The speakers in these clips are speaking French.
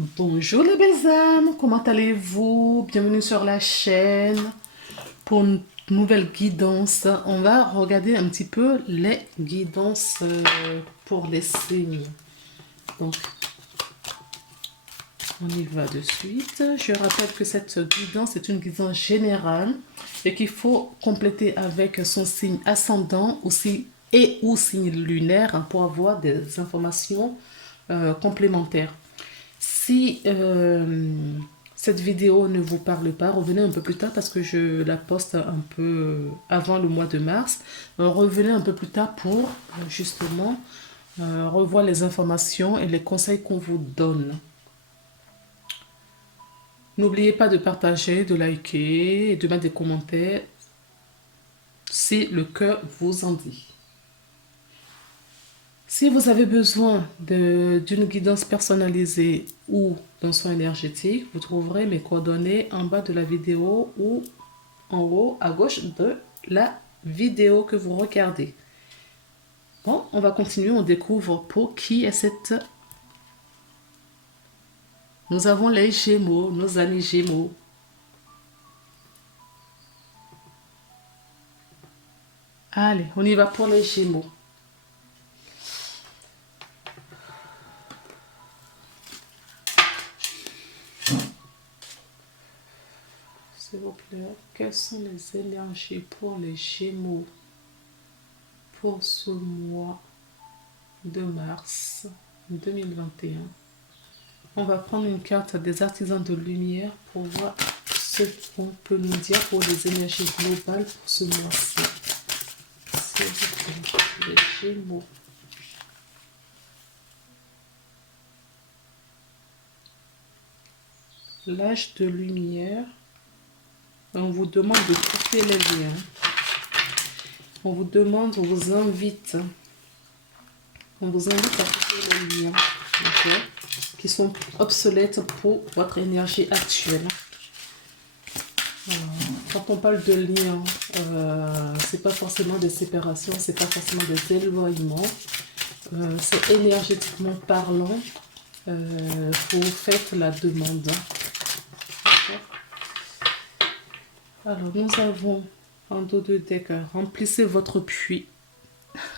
Bonjour les belles âmes, comment allez-vous? Bienvenue sur la chaîne pour une nouvelle guidance. On va regarder un petit peu les guidances pour les signes. Donc, on y va de suite. Je rappelle que cette guidance est une guidance générale et qu'il faut compléter avec son signe ascendant aussi et ou signe lunaire pour avoir des informations complémentaires. Si cette vidéo ne vous parle pas, revenez un peu plus tard parce que je la poste un peu avant le mois de mars. Revenez un peu plus tard pour justement revoir les informations et les conseils qu'on vous donne. N'oubliez pas de partager, de liker et de mettre des commentaires si le cœur vous en dit. Si vous avez besoin d'une guidance personnalisée ou d'un soin énergétique, vous trouverez mes coordonnées en bas de la vidéo ou en haut à gauche de la vidéo que vous regardez. Bon, on va continuer, on découvre pour qui est cette... Nous avons les Gémeaux, nos amis Gémeaux. Allez, on y va pour les Gémeaux. S'il vous plaît, quelles sont les énergies pour les Gémeaux pour ce mois de mars 2021? On va prendre une carte des artisans de lumière pour voir ce qu'on peut nous dire pour les énergies globales pour ce mois-ci. S'il vous plaît, les Gémeaux. L'âge de lumière. On vous demande de couper les liens. On vous demande, on vous invite. On vous invite à couper les liens. Okay, qui sont obsolètes pour votre énergie actuelle. Quand on parle de liens, c'est pas forcément des séparations, c'est pas forcément des éloignements. C'est énergétiquement parlant. Vous faites la demande. Alors, nous avons en dos de deck, remplissez votre puits.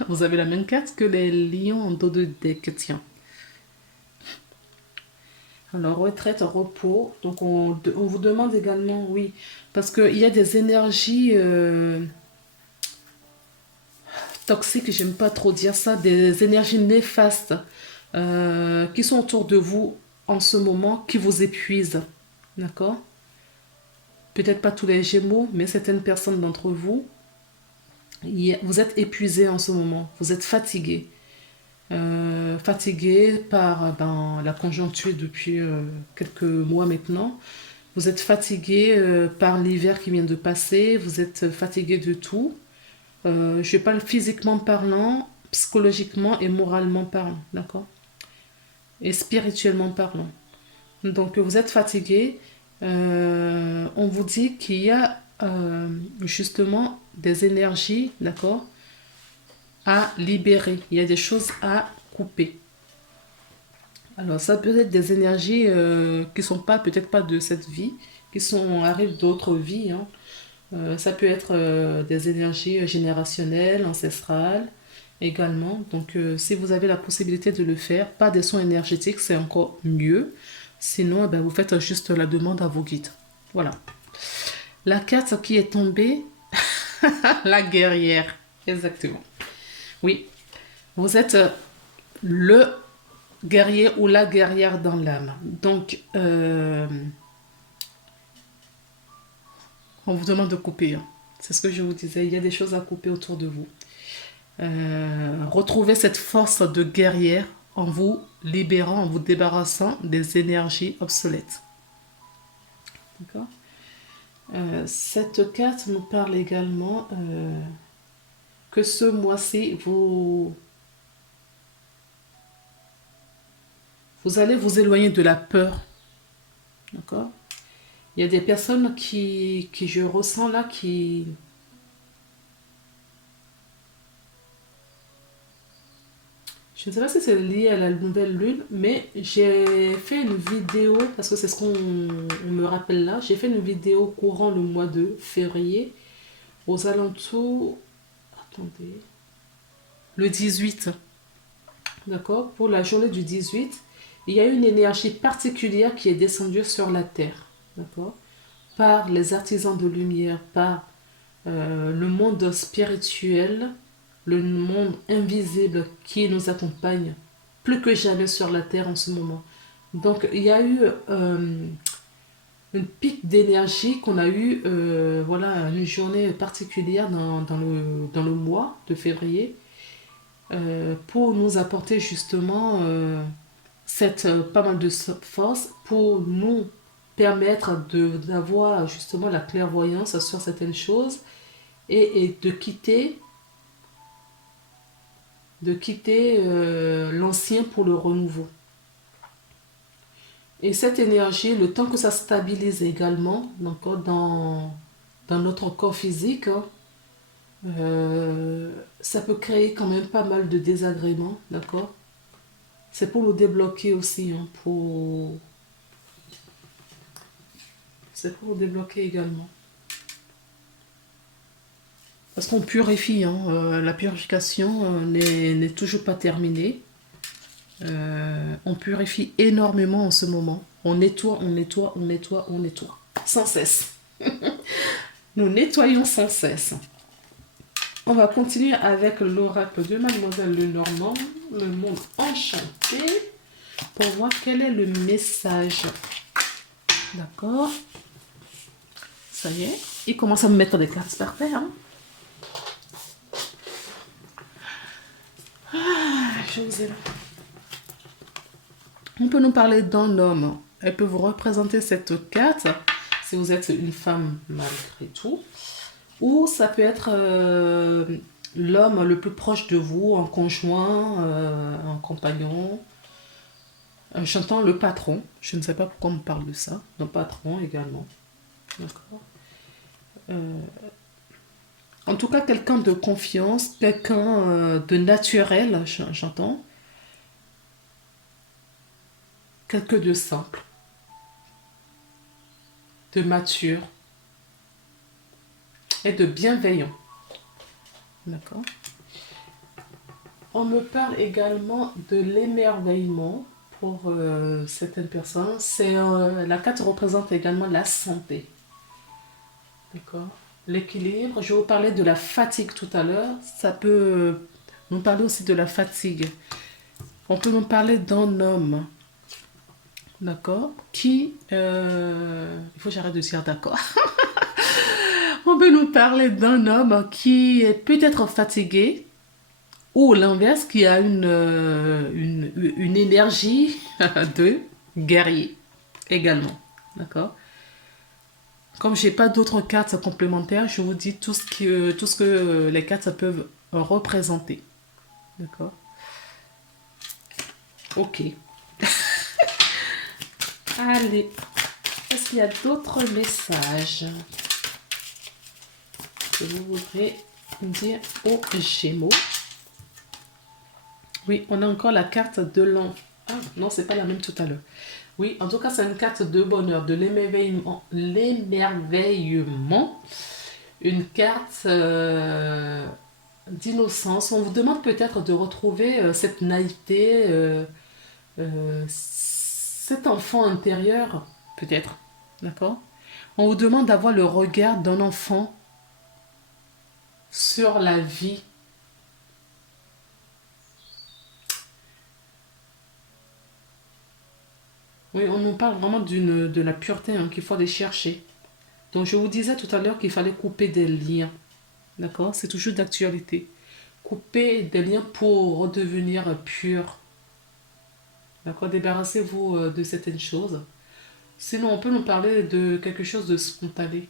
Vous avez la même carte que les lions en dos de deck, tiens. Alors, retraite, repos. Donc, on vous demande également, oui, parce qu'il y a des énergies toxiques, j'aime pas trop dire ça, des énergies néfastes qui sont autour de vous en ce moment, qui vous épuisent. D'accord? Peut-être pas tous les Gémeaux, mais certaines personnes d'entre vous, vous êtes épuisés en ce moment, vous êtes fatigués. Fatigué par la conjoncture depuis quelques mois maintenant. Vous êtes fatigué par l'hiver qui vient de passer. Vous êtes fatigué de tout. Je parle physiquement parlant, psychologiquement et moralement parlant. D'accord? Et spirituellement parlant. Donc vous êtes fatigué. On vous dit qu'il y a justement des énergies, d'accord, à libérer. Il y a des choses à couper. Alors, ça peut être des énergies qui sont pas, peut-être pas de cette vie, arrivent d'autres vies. Hein. Ça peut être des énergies générationnelles, ancestrales également. Donc, si vous avez la possibilité de le faire, pas des soins énergétiques, c'est encore mieux. Sinon, vous faites juste la demande à vos guides. Voilà. La carte qui est tombée, la guerrière. Exactement. Oui, vous êtes le guerrier ou la guerrière dans l'âme. Donc, on vous demande de couper. Hein. C'est ce que je vous disais. Il y a des choses à couper autour de vous. Retrouvez cette force de guerrière en vous libérant, en vous débarrassant des énergies obsolètes. D'accord? Cette carte nous parle également que ce mois-ci, vous allez vous éloigner de la peur. D'accord? Il y a des personnes qui je ressens là, qui... Je ne sais pas si c'est lié à la nouvelle lune, mais j'ai fait une vidéo, parce que c'est ce qu'on on me rappelle là, j'ai fait une vidéo courant le mois de février, aux alentours, attendez, le 18, d'accord? Pour la journée du 18, il y a une énergie particulière qui est descendue sur la Terre, d'accord? Par les artisans de lumière, par le monde spirituel, le monde invisible qui nous accompagne plus que jamais sur la Terre en ce moment. Donc il y a eu une pic d'énergie qu'on a eu, voilà, une journée particulière dans le mois de février pour nous apporter justement cette pas mal de force pour nous permettre d'avoir justement la clairvoyance sur certaines choses et de quitter l'ancien pour le renouveau. Et cette énergie, le temps que ça stabilise également donc, dans notre corps physique, hein, ça peut créer quand même pas mal de désagréments, d'accord? C'est pour nous débloquer aussi, hein, c'est pour nous débloquer également. Parce qu'on purifie, hein, la purification n'est toujours pas terminée. On purifie énormément en ce moment. On nettoie, on nettoie, on nettoie, on nettoie. Sans cesse. Nous nettoyons sans cesse. On va continuer avec l'oracle de Mademoiselle Lenormand, le monde enchanté, pour voir quel est le message. D'accord. Ça y est. Il commence à me mettre des cartes par terre. Hein. Je vous ai là. On peut nous parler d'un homme. Elle peut vous représenter cette carte si vous êtes une femme malgré tout. Ou ça peut être l'homme le plus proche de vous, un conjoint, un compagnon. J'entends le patron. Je ne sais pas pourquoi on me parle de ça. Le patron également. D'accord. En tout cas, quelqu'un de confiance, quelqu'un de naturel, j'entends. Quelqu'un de simple, de mature et de bienveillant. D'accord. On me parle également de l'émerveillement pour certaines personnes. La carte représente également la santé. D'accord. L'équilibre. Je vous parlais de la fatigue tout à l'heure. Ça peut nous parler aussi de la fatigue. On peut nous parler d'un homme. D'accord. Qui... il faut que j'arrête de dire d'accord. On peut nous parler d'un homme qui est peut-être fatigué ou l'inverse, qui a une énergie de guerrier également. D'accord. Comme je n'ai pas d'autres cartes complémentaires, je vous dis tout ce que les cartes peuvent représenter. D'accord. Ok. Allez. Est-ce qu'il y a d'autres messages que vous voudrez dire aux Gémeaux? Oui, on a encore la carte de l'enfant. Ah, non, c'est pas la même tout à l'heure. Oui, en tout cas, c'est une carte de bonheur, de l'émerveillement. Une carte d'innocence. On vous demande peut-être de retrouver cette naïveté, cet enfant intérieur, peut-être. D'accord? On vous demande d'avoir le regard d'un enfant sur la vie. Oui, on nous parle vraiment de la pureté hein, qu'il faut aller chercher. Donc, je vous disais tout à l'heure qu'il fallait couper des liens. D'accord? C'est toujours d'actualité. Couper des liens pour redevenir pur. D'accord? Débarrassez-vous de certaines choses. Sinon, on peut nous parler de quelque chose de spontané.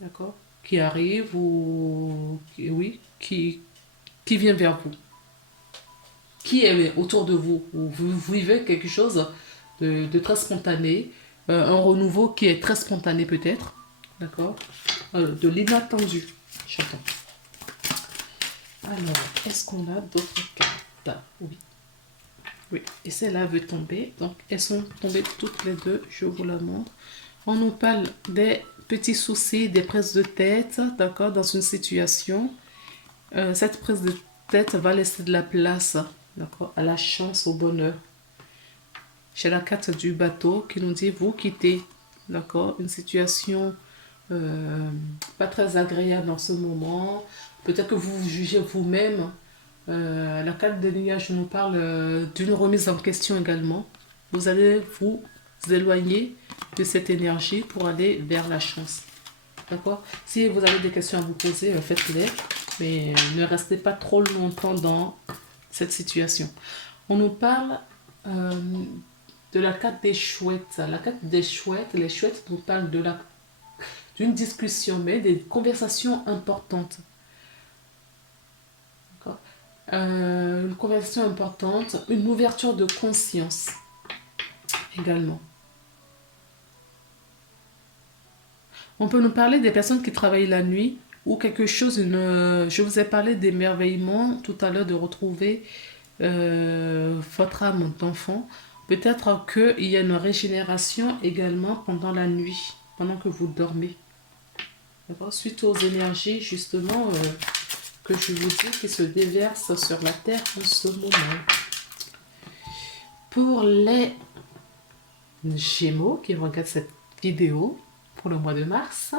D'accord? Qui arrive ou... qui vient vers vous. Qui est autour de vous. Ou vous vivez quelque chose de très spontané. Un renouveau qui est très spontané peut-être. D'accord? De l'inattendu. J'entends. Alors, est-ce qu'on a d'autres cartes? carte. Oui. Oui. Et celle-là veut tomber. Donc, elles sont tombées toutes les deux. Je vous la montre. On nous parle des petits soucis, des prises de tête, d'accord, dans une situation. Cette prise de tête va laisser de la place, d'accord, à la chance, au bonheur. J'ai la carte du bateau qui nous dit vous quittez, d'accord, une situation pas très agréable dans ce moment. Peut-être que vous vous jugez vous-même. La carte des nuages nous parle d'une remise en question également. Vous allez vous éloigner de cette énergie pour aller vers la chance. D'accord? Si vous avez des questions à vous poser, faites-les. Mais ne restez pas trop longtemps dans cette situation. On nous parle de la carte des chouettes. La carte des chouettes, les chouettes nous parlent d'une discussion, mais des conversations importantes. D'accord? Une conversation importante, une ouverture de conscience également. On peut nous parler des personnes qui travaillent la nuit ou quelque chose, je vous ai parlé d'émerveillement tout à l'heure, de retrouver votre âme d'enfant. Peut-être qu'il y a une régénération également pendant la nuit, pendant que vous dormez. Suite aux énergies justement que je vous dis qui se déversent sur la Terre en ce moment. Pour les Gémeaux qui regardent cette vidéo pour le mois de mars,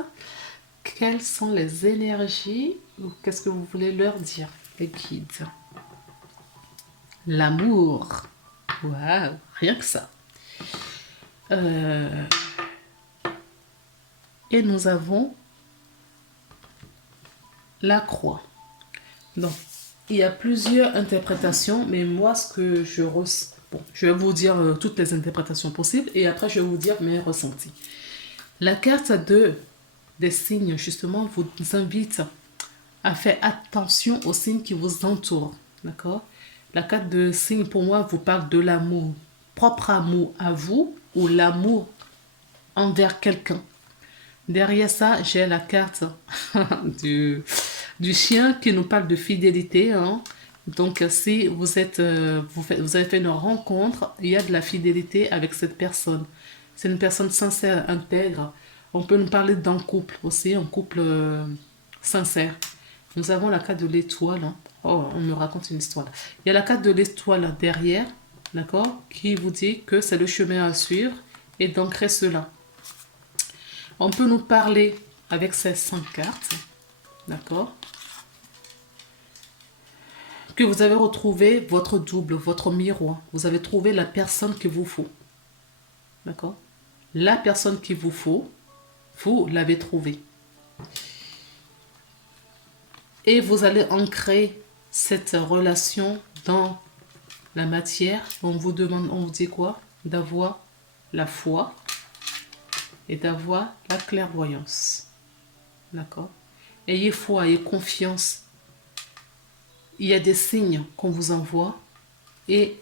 quelles sont les énergies ou qu'est-ce que vous voulez leur dire, les guides? L'amour. Waouh, rien que ça. Et nous avons la croix. Donc, il y a plusieurs interprétations, mais moi, ce que je ressens... Bon, je vais vous dire toutes les interprétations possibles et après, je vais vous dire mes ressentis. La carte des signes, justement, vous invite à faire attention aux signes qui vous entourent. D'accord? La carte de signes, pour moi, vous parle de l'amour. Propre amour à vous ou l'amour envers quelqu'un. Derrière ça, j'ai la carte du chien qui nous parle de fidélité. Hein. Donc, si vous avez fait une rencontre, il y a de la fidélité avec cette personne. C'est une personne sincère, intègre. On peut nous parler d'un couple aussi, un couple sincère. Nous avons la carte de l'étoile. Hein. Oh, on me raconte une histoire. Il y a la carte de l'étoile derrière, d'accord, qui vous dit que c'est le chemin à suivre et d'ancrer cela. On peut nous parler avec ces 5 cartes, d'accord, que vous avez retrouvé votre double, votre miroir. Vous avez trouvé la personne qu'il vous faut. D'accord? La personne qu'il vous faut, vous l'avez trouvée. Et vous allez ancrer cette relation dans la matière. On vous demande, on vous dit quoi? D'avoir la foi et d'avoir la clairvoyance. D'accord? Ayez foi, ayez confiance. Il y a des signes qu'on vous envoie et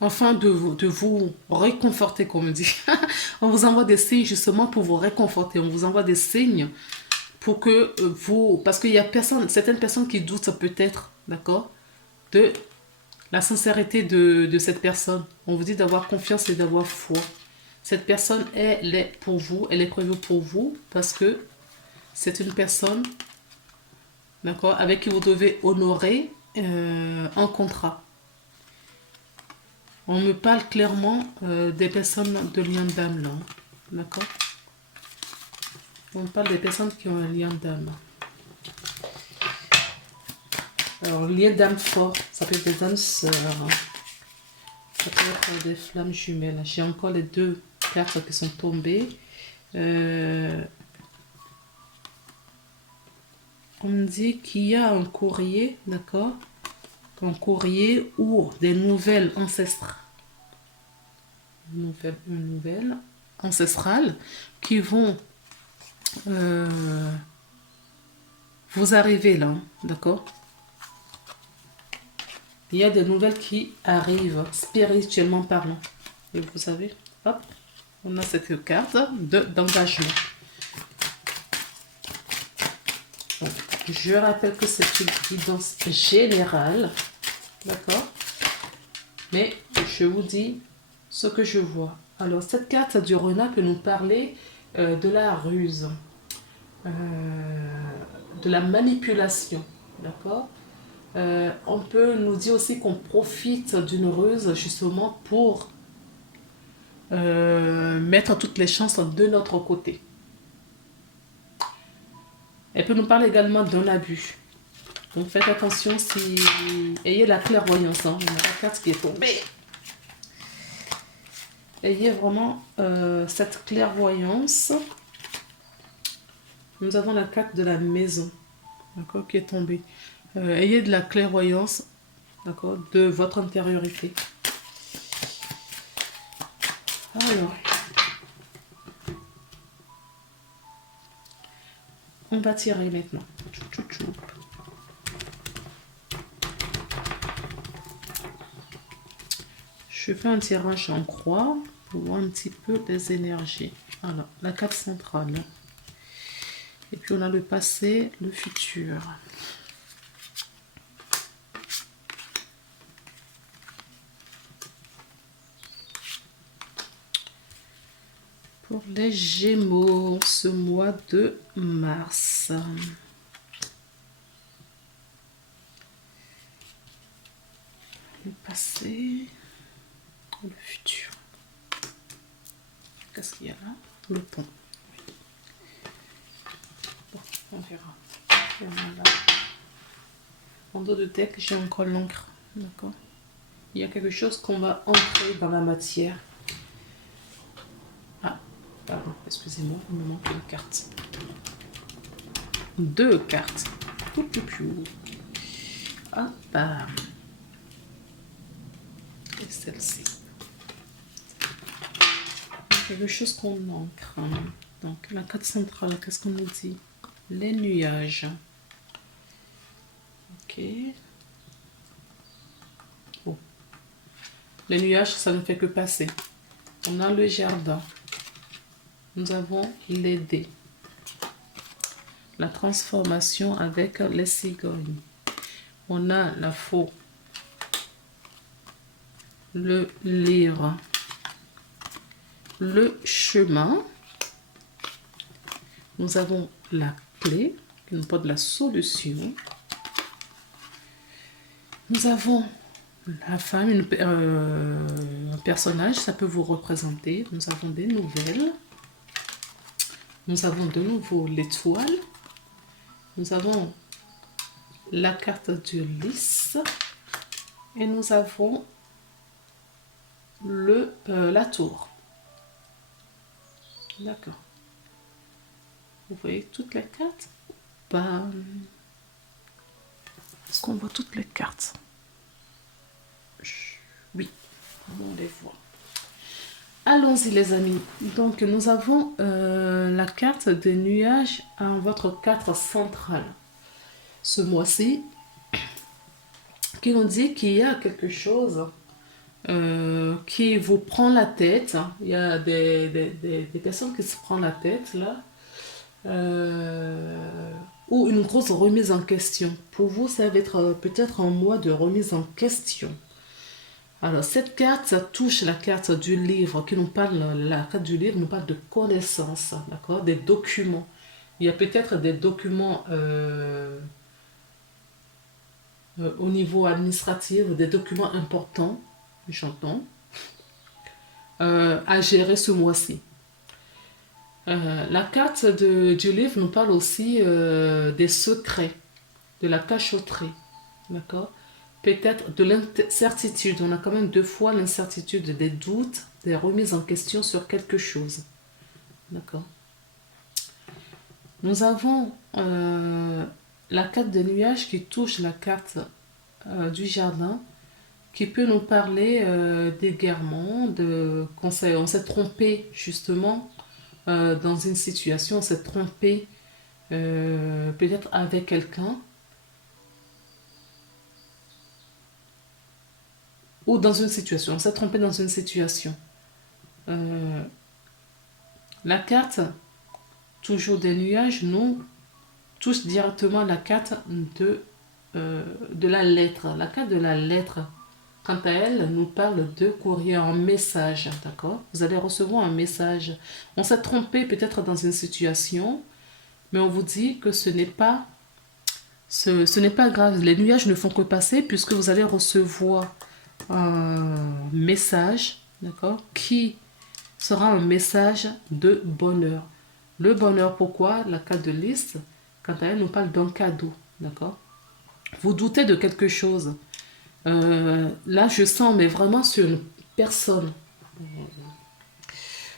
enfin de vous réconforter, comme on dit. On vous envoie des signes justement pour vous réconforter. On vous envoie des signes pour que vous... Parce qu'il y a certaines personnes qui doutent peut-être, d'accord, de la sincérité de cette personne. On vous dit d'avoir confiance et d'avoir foi. Cette personne, elle est pour vous, elle est prévue pour vous parce que c'est une personne, d'accord, avec qui vous devez honorer un contrat. On me parle clairement des personnes de lien d'âme, là. D'accord? On parle des personnes qui ont un lien d'âme. Alors, lien d'âme fort, ça peut être des âmes sœurs. Hein. Ça peut être des flammes jumelles. J'ai encore les 2 cartes qui sont tombées. On me dit qu'il y a un courrier, d'accord? Un courrier ou des nouvelles ancestrales. Une nouvelle ancestrale qui vont vous arriver là, d'accord? Il y a des nouvelles qui arrivent spirituellement parlant. Et vous savez, hop, on a cette carte d'engagement. Je rappelle que c'est une guidance générale, d'accord? Mais je vous dis ce que je vois. Alors, cette carte du renard peut nous parler de la ruse, euh, de la manipulation, d'accord? On peut nous dire aussi qu'on profite d'une ruse justement pour mettre toutes les chances de notre côté. Elle peut nous parler également d'un abus. Donc faites attention si... Ayez la clairvoyance, hein. Il y a la carte qui est tombée. Ayez vraiment cette clairvoyance. Nous avons la carte de la maison, d'accord, qui est tombée. Ayez de la clairvoyance, d'accord, de votre intériorité. Alors, on va tirer maintenant. Tchou, tchou, tchou. Je fais un tirage en croix pour voir un petit peu les énergies. Alors, la carte centrale. Et puis on a le passé, le futur. Pour les Gémeaux, ce mois de mars. Le passé, le futur. Qu'est-ce qu'il y a là? Le pont. Bon, on verra. Voilà. En dos de deck, j'ai encore l'encre. D'accord. Il y a quelque chose qu'on va entrer dans la matière. Ah, pardon, excusez-moi, il me manque une carte. 2 cartes. Ah, bah. Et celle-ci. Quelque chose qu'on ancre. Donc, la carte centrale, qu'est-ce qu'on nous dit? Les nuages. Ok. Bon. Les nuages, ça ne fait que passer. On a le jardin. Nous avons les dés. La transformation avec les cigognes. On a la faux. Le livre. Le chemin. Nous avons la clé qui nous porte la solution. Nous avons la femme, un personnage, ça peut vous représenter. Nous avons des nouvelles. Nous avons de nouveau l'étoile. Nous avons la carte du lys. Et nous avons la tour. D'accord. Vous voyez toutes les cartes? Est-ce qu'on voit toutes les cartes? Oui, on les voit. Allons-y les amis. Donc nous avons la carte des nuages en votre carte centrale. Ce mois-ci, qui nous dit qu'il y a quelque chose qui vous prend la tête. Il y a des personnes qui se prennent la tête là. Ou une grosse remise en question. Pour vous, ça va être peut-être un mois de remise en question. Alors, cette carte, ça touche la carte du livre, qui nous parle, la carte du livre nous parle de connaissances, d'accord, des documents. Il y a peut-être des documents au niveau administratif, des documents importants, j'entends, à gérer ce mois-ci. La carte du livre nous parle aussi des secrets, de la cachotterie, d'accord? Peut-être de l'incertitude. On a quand même 2 fois l'incertitude, des doutes, des remises en question sur quelque chose, d'accord? Nous avons la carte des nuages qui touche la carte du jardin, qui peut nous parler d'égarement, on s'est trompé justement dans une situation, on s'est trompé peut-être avec quelqu'un ou dans une situation, on s'est trompé dans une situation. La carte, toujours des nuages, nous touche directement la carte de la lettre. La carte de la lettre, quant à elle, nous parle de courrier en message, d'accord? Vous allez recevoir un message. On s'est trompé peut-être dans une situation, mais on vous dit que ce n'est pas grave. Les nuages ne font que passer puisque vous allez recevoir un message, d'accord, qui sera un message de bonheur. Le bonheur, pourquoi? La carte de liste, quant à elle, nous parle d'un cadeau, d'accord? Vous doutez de quelque chose. Là, je sens, mais vraiment sur une personne.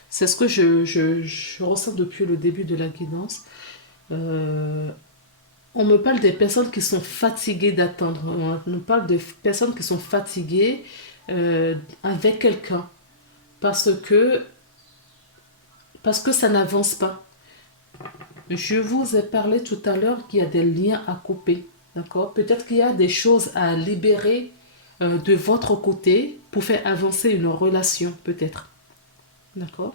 C'est ce que je ressens depuis le début de la guidance. Euh, on me parle des personnes qui sont fatiguées d'attendre. On nous parle de personnes qui sont fatiguées avec quelqu'un parce que ça n'avance pas. Je vous ai parlé tout à l'heure qu'il y a des liens à couper. D'accord? Peut-être qu'il y a des choses à libérer de votre côté pour faire avancer une relation, peut-être. D'accord?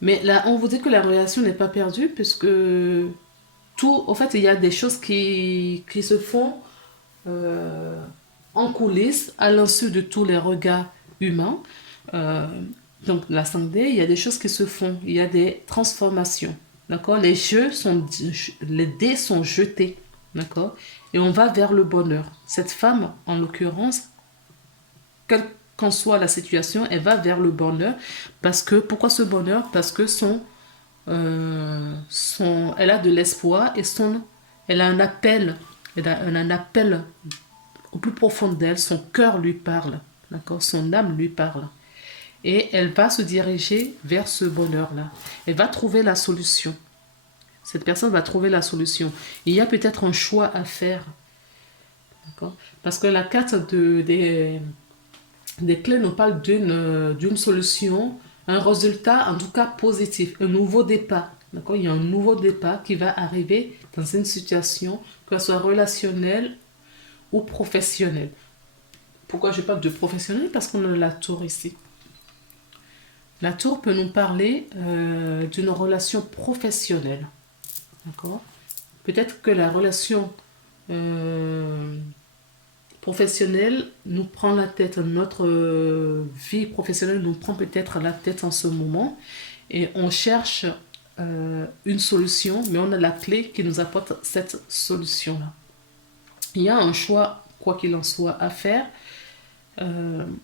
Mais là, on vous dit que la relation n'est pas perdue puisque tout, en fait, il y a des choses qui se font euh, en coulisses à l'insu de tous les regards humains. Euh, donc, la 5D, il y a des choses qui se font, il y a des transformations. D'accord? Les dés sont jetés. D'accord? Et on va vers le bonheur. Cette femme, en l'occurrence, quelle qu'en soit la situation, elle va vers le bonheur. Parce que, pourquoi ce bonheur? Parce que elle a de l'espoir et elle a un appel. Elle a un appel au plus profond d'elle. Son cœur lui parle. D'accord? Son âme lui parle. Et elle va se diriger vers ce bonheur-là. Elle va trouver la solution. Cette personne va trouver la solution. Il y a peut-être un choix à faire. D'accord? Parce que la carte des clés nous parle d'une solution, un résultat en tout cas positif, un nouveau départ. D'accord? Il y a un nouveau départ qui va arriver dans une situation, que ce soit relationnelle ou professionnelle. Pourquoi je parle de professionnel? Parce qu'on a la tour ici. La tour peut nous parler d'une relation professionnelle. D'accord? Peut-être que la relation professionnelle nous prend la tête. Notre vie professionnelle nous prend peut-être la tête en ce moment. Et on cherche une solution, mais on a la clé qui nous apporte cette solution-là. Il y a un choix, quoi qu'il en soit, à faire. Il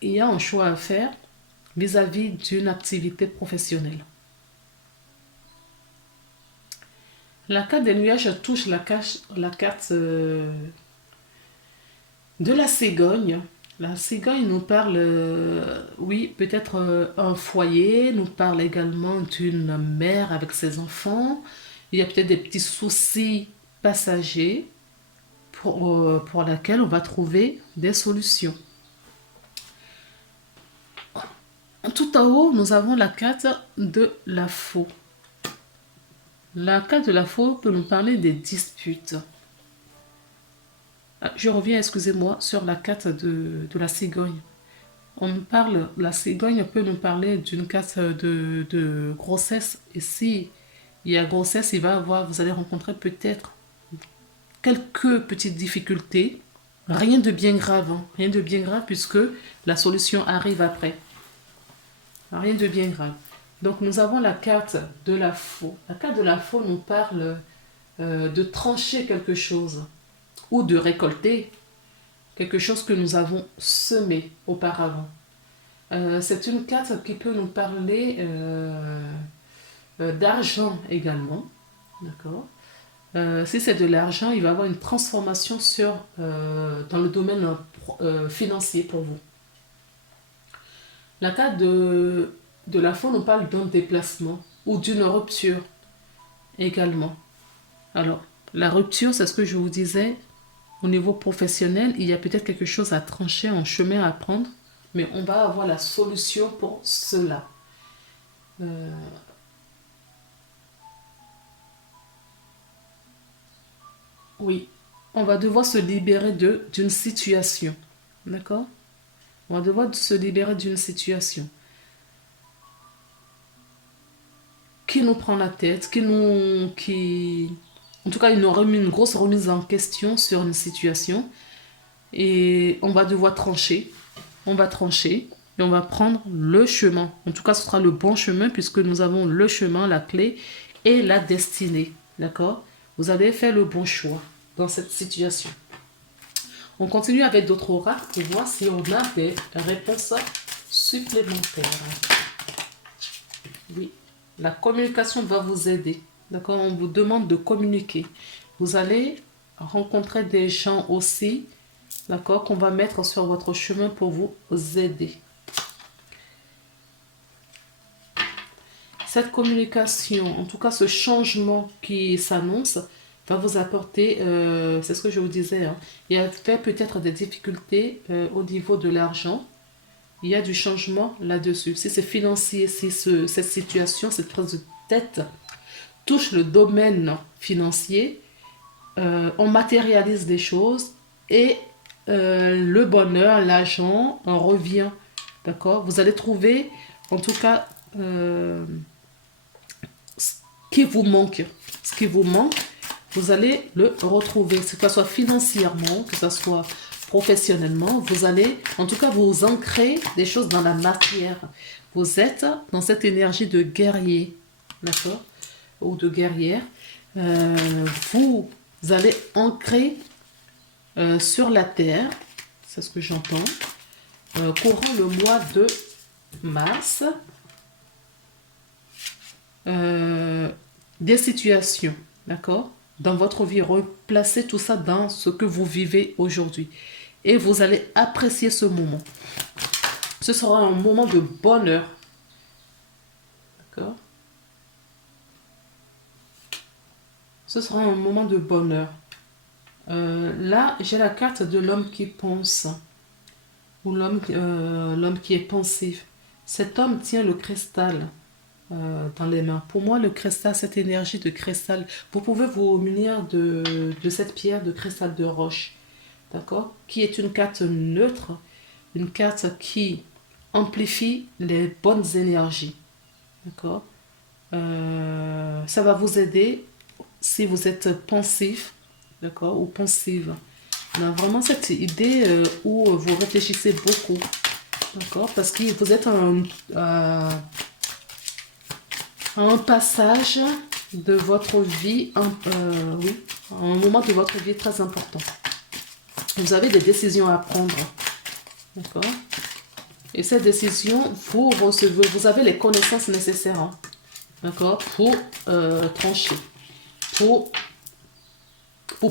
y a un choix à faire vis-à-vis d'une activité professionnelle. La carte des nuages touche la carte de la cigogne. La cigogne nous parle, oui, peut-être un foyer, nous parle également d'une mère avec ses enfants. Il y a peut-être des petits soucis passagers pour laquelle on va trouver des solutions. Tout en haut, nous avons la carte de la faux. La carte de la faux peut nous parler des disputes. Je reviens, excusez-moi, sur la carte de la cigogne. La cigogne peut nous parler d'une carte de grossesse. Et si il y a grossesse, vous allez rencontrer peut-être quelques petites difficultés. Rien de bien grave, hein. Rien de bien grave puisque la solution arrive après. Rien de bien grave. Donc nous avons la carte de la faux. La carte de la faux nous parle de trancher quelque chose ou de récolter quelque chose que nous avons semé auparavant. C'est une carte qui peut nous parler d'argent également. D'accord? Si c'est de l'argent, il va y avoir une transformation dans le domaine financier pour vous. La carte de la faux nous parle d'un déplacement ou d'une rupture également. Alors, la rupture, c'est ce que je vous disais. Au niveau professionnel, il y a peut-être quelque chose à trancher, un chemin à prendre, mais on va avoir la solution pour cela. Oui, on va devoir se libérer d'une situation. D'accord? On va devoir se libérer d'une situation qui nous prend la tête, en tout cas, une grosse remise en question sur une situation. Et on va devoir trancher. On va trancher et on va prendre le chemin. En tout cas, ce sera le bon chemin puisque nous avons le chemin, la clé et la destinée. D'accord? Vous avez fait le bon choix dans cette situation. On continue avec d'autres oracles pour voir si on a des réponses supplémentaires. Oui, la communication va vous aider. D'accord? On vous demande de communiquer. Vous allez rencontrer des gens aussi, d'accord, qu'on va mettre sur votre chemin pour vous aider. Cette communication, en tout cas ce changement qui s'annonce, va vous apporter, c'est ce que je vous disais, hein, il y a peut-être des difficultés au niveau de l'argent. Il y a du changement là-dessus. Si c'est financier, si cette situation, cette prise de tête touche le domaine financier, on matérialise des choses et le bonheur, l'argent, on revient. D'accord? Vous allez trouver, en tout cas, ce qui vous manque. Ce qui vous manque, vous allez le retrouver. Que ce soit financièrement, que ce soit professionnellement, vous allez, en tout cas, vous ancrer des choses dans la matière. Vous êtes dans cette énergie de guerrier, d'accord? Ou de guerrière. Vous allez ancrer sur la terre, c'est ce que j'entends, courant le mois de mars, des situations, d'accord, dans votre vie, replacez tout ça dans ce que vous vivez aujourd'hui et vous allez apprécier ce moment. Ce sera un moment de bonheur, d'accord. Ce sera un moment de bonheur. Là, j'ai la carte de l'homme qui pense ou l'homme qui est pensif. Cet homme tient le cristal dans les mains. Pour moi, le cristal, cette énergie de cristal, vous pouvez vous munir de cette pierre de cristal de roche, d'accord, qui est une carte neutre, une carte qui amplifie les bonnes énergies, d'accord. Ça va vous aider si vous êtes pensif, d'accord, ou pensive. On a vraiment cette idée où vous réfléchissez beaucoup, d'accord, parce que vous êtes à un passage de votre vie, oui, un moment de votre vie très important. Vous avez des décisions à prendre, d'accord, et ces décisions, vous recevez, vous avez les connaissances nécessaires, hein, d'accord, pour trancher, pour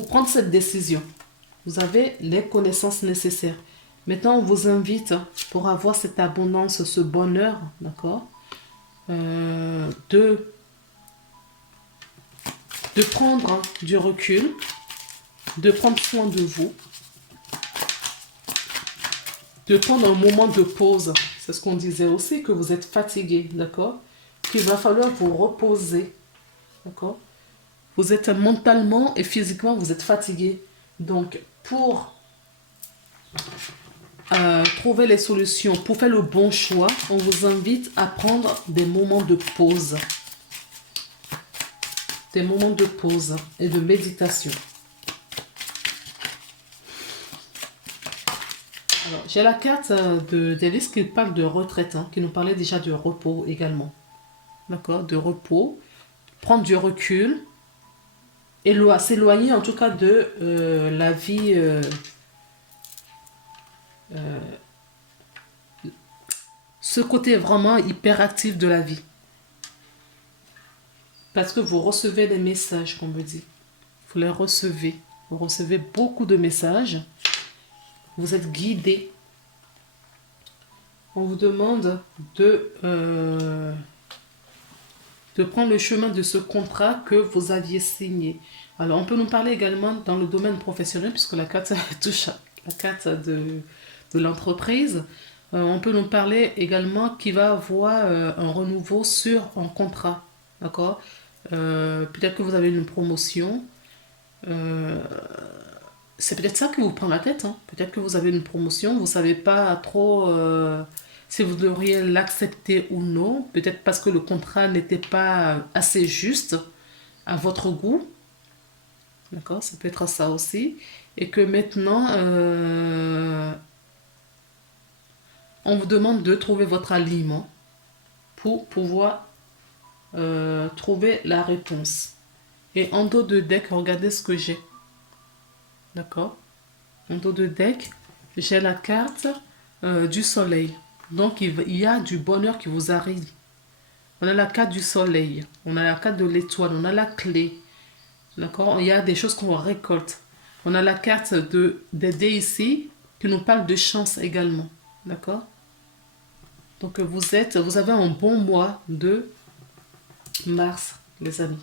prendre cette décision. Vous avez les connaissances nécessaires. Maintenant, on vous invite pour avoir cette abondance, ce bonheur, d'accord, de prendre du recul, de prendre soin de vous, de prendre un moment de pause. C'est ce qu'on disait aussi, que vous êtes fatigué, d'accord, qu'il va falloir vous reposer, d'accord. Vous êtes mentalement et physiquement, vous êtes fatigué. Donc, pour trouver les solutions, pour faire le bon choix, on vous invite à prendre des moments de pause. Des moments de pause et de méditation. Alors, j'ai la carte d'Hélice qui parle de retraite, hein, qui nous parlait déjà de repos également. D'accord, de repos, prendre du recul, s'éloigner en tout cas de la vie, ce côté vraiment hyperactif de la vie. Parce que vous recevez des messages, comme on me dit. Vous les recevez. Vous recevez beaucoup de messages. Vous êtes guidé. On vous demande de prendre le chemin de ce contrat que vous aviez signé. Alors, on peut nous parler également dans le domaine professionnel, puisque la carte touche la carte de l'entreprise. On peut nous parler également qu'il va avoir un renouveau sur un contrat. D'accord? Peut-être que vous avez une promotion. C'est peut-être ça qui vous prend la tête, hein. Peut-être que vous avez une promotion, vous ne savez pas trop si vous devriez l'accepter ou non, peut-être parce que le contrat n'était pas assez juste à votre goût, d'accord, ça peut être ça aussi, et que maintenant, on vous demande de trouver votre aliment pour pouvoir trouver la réponse. Et en dos de deck, regardez ce que j'ai, d'accord, en dos de deck, j'ai la carte du soleil. Donc, il y a du bonheur qui vous arrive. On a la carte du soleil, on a la carte de l'étoile, on a la clé. D'accord? Il y a des choses qu'on récolte. On a la carte des dés ici qui nous parle de chance également. D'accord? Donc, vous avez un bon mois de mars, les amis.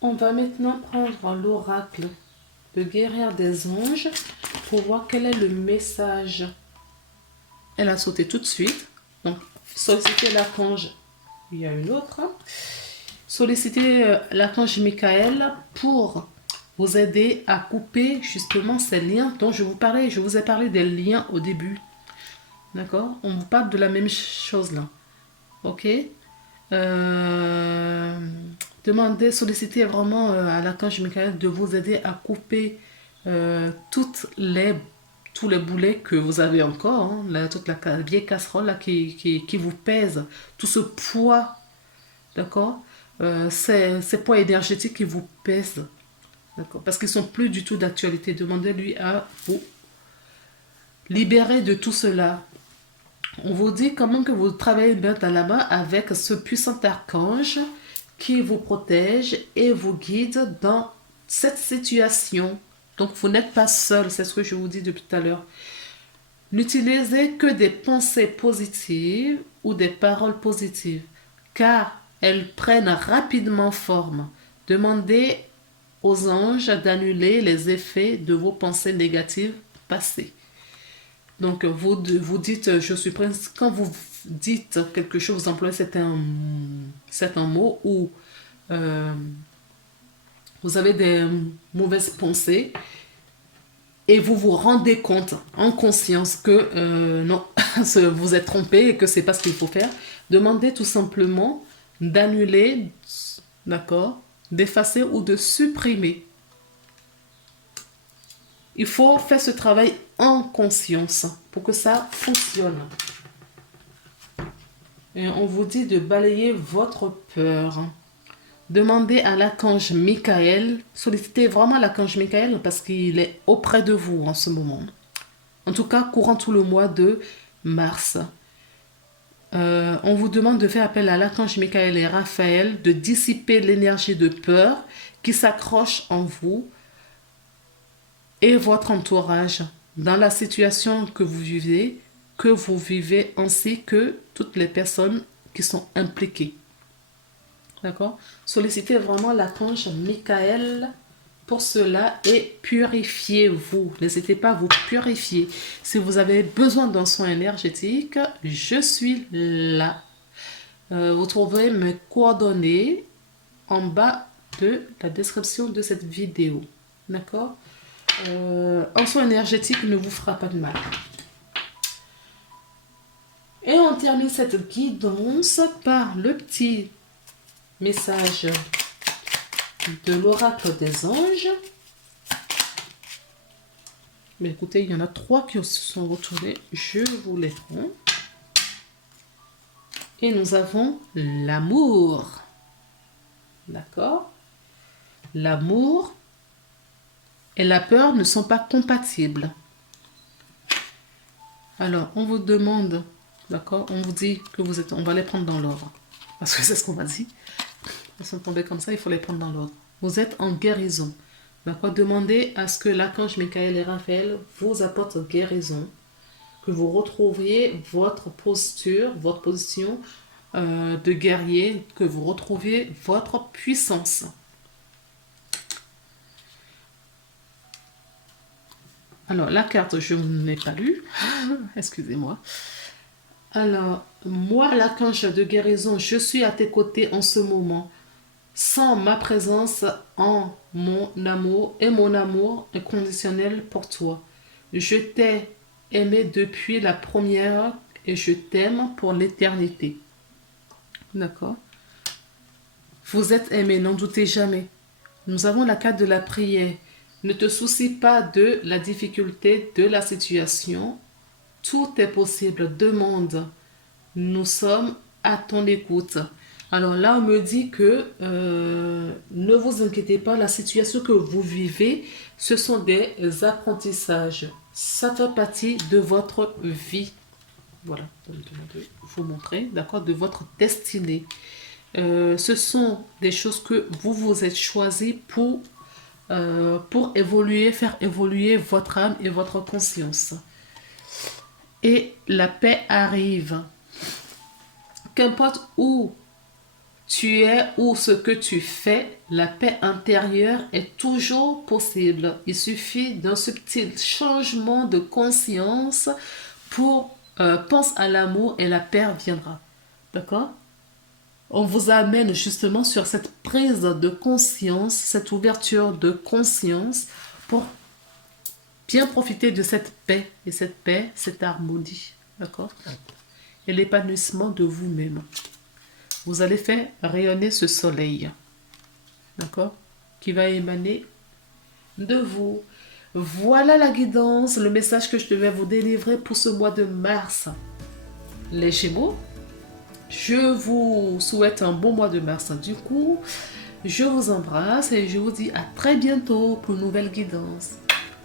On va maintenant prendre l'oracle de guerrière des anges pour voir quel est le message. Elle a sauté tout de suite. Donc, solliciter l'archange. Il y a une autre. Solliciter l'archange Michael pour vous aider à couper justement ces liens dont je vous parlais. Je vous ai parlé des liens au début. D'accord? On vous parle de la même chose là. Ok? Demandez, solliciter vraiment à l'archange Michael de vous aider à couper tous les boulets que vous avez encore, hein, toute la vieille casserole là, qui vous pèse, tout ce poids, d'accord, ces poids énergétiques qui vous pèsent, d'accord, parce qu'ils sont plus du tout d'actualité. Demandez-lui à vous libérer de tout cela. On vous dit comment que vous travaillez main dans la main avec ce puissant archange qui vous protège et vous guide dans cette situation. Donc, vous n'êtes pas seul, c'est ce que je vous dis depuis tout à l'heure. N'utilisez que des pensées positives ou des paroles positives, car elles prennent rapidement forme. Demandez aux anges d'annuler les effets de vos pensées négatives passées. Donc, vous dites, je suis prince. Quand vous dites quelque chose, vous employez certains mots ou vous avez des mauvaises pensées et vous vous rendez compte en conscience que non, vous êtes trompé et que c'est pas ce qu'il faut faire. Demandez tout simplement d'annuler, d'accord, d'effacer ou de supprimer. Il faut faire ce travail en conscience pour que ça fonctionne. Et on vous dit de balayer votre peur. Demandez à l'archange Michael, sollicitez vraiment l'archange Michael parce qu'il est auprès de vous en ce moment. En tout cas, courant tout le mois de mars. On vous demande de faire appel à l'archange Michael et Raphaël de dissiper l'énergie de peur qui s'accroche en vous et votre entourage dans la situation que vous vivez ainsi que toutes les personnes qui sont impliquées. D'accord? Sollicitez vraiment l'archange Michael pour cela et purifiez-vous. N'hésitez pas à vous purifier. Si vous avez besoin d'un soin énergétique, je suis là. Vous trouverez mes coordonnées en bas de la description de cette vidéo. D'accord? Un soin énergétique ne vous fera pas de mal. Et on termine cette guidance par le petit message de l'oracle des anges. Mais écoutez, il y en a 3 qui se sont retournés. Je vous les prends. Et nous avons l'amour. D'accord? L'amour et la peur ne sont pas compatibles. Alors, on vous demande, d'accord? On vous dit que vous êtes... On va les prendre dans l'ordre. Parce que c'est ce qu'on m'a dit. Elles sont tombées comme ça, il faut les prendre dans l'ordre. Vous êtes en guérison. D'accord? Demandez à ce que l'archange Michael et Raphaël vous apportent guérison. Que vous retrouviez votre posture, votre position de guerrier. Que vous retrouviez votre puissance. Alors, la carte, je ne l'ai pas lue. Excusez-moi. Alors, moi, l'archange de guérison, je suis à tes côtés en ce moment. sans ma présence en mon amour et mon amour inconditionnel pour toi. Je t'ai aimé depuis la première et je t'aime pour l'éternité. D'accord? Vous êtes aimé, n'en doutez jamais. Nous avons la carte de la prière. Ne te soucie pas de la difficulté de la situation. Tout est possible. Demande. Nous sommes à ton écoute. Alors là, on me dit que ne vous inquiétez pas, la situation que vous vivez, ce sont des apprentissages. Ça fait partie de votre vie. Voilà, je vais vous montrer, d'accord, de votre destinée. Ce sont des choses que vous vous êtes choisi pour évoluer, faire évoluer votre âme et votre conscience. Et la paix arrive. Qu'importe où tu es ou ce que tu fais, la paix intérieure est toujours possible. Il suffit d'un subtil changement de conscience pour pense à l'amour et la paix viendra. D'accord? On vous amène justement sur cette prise de conscience, cette ouverture de conscience pour bien profiter de cette paix. Et cette paix, cette harmonie. D'accord? Et l'épanouissement de vous-même. Vous allez faire rayonner ce soleil. D'accord? Qui va émaner de vous. Voilà la guidance, le message que je devais vous délivrer pour ce mois de mars. Les Gémeaux, je vous souhaite un bon mois de mars. Du coup, je vous embrasse et je vous dis à très bientôt pour une nouvelle guidance.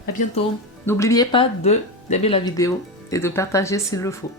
À bientôt. N'oubliez pas d'aimer la vidéo et de partager s'il le faut.